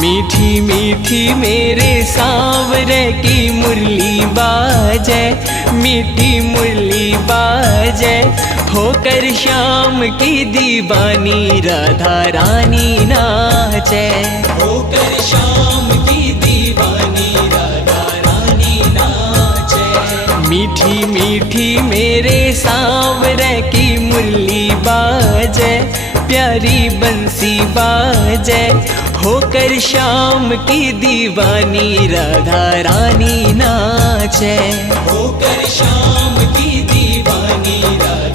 मीठी मीठी मेरे सांवरे की मुरली बाजे, मीठी मुरली बाजे, होकर श्याम की दीवानी राधा रानी नाचे, होकर श्याम की दीवानी राधा रानी नाचे। मीठी मीठी मेरे सांवरे की मुरली बाजे, प्यारी बंसी बाजे, होकर श्याम की दीवानी राधा रानी नाचे, होकर श्याम की दीवानी राधा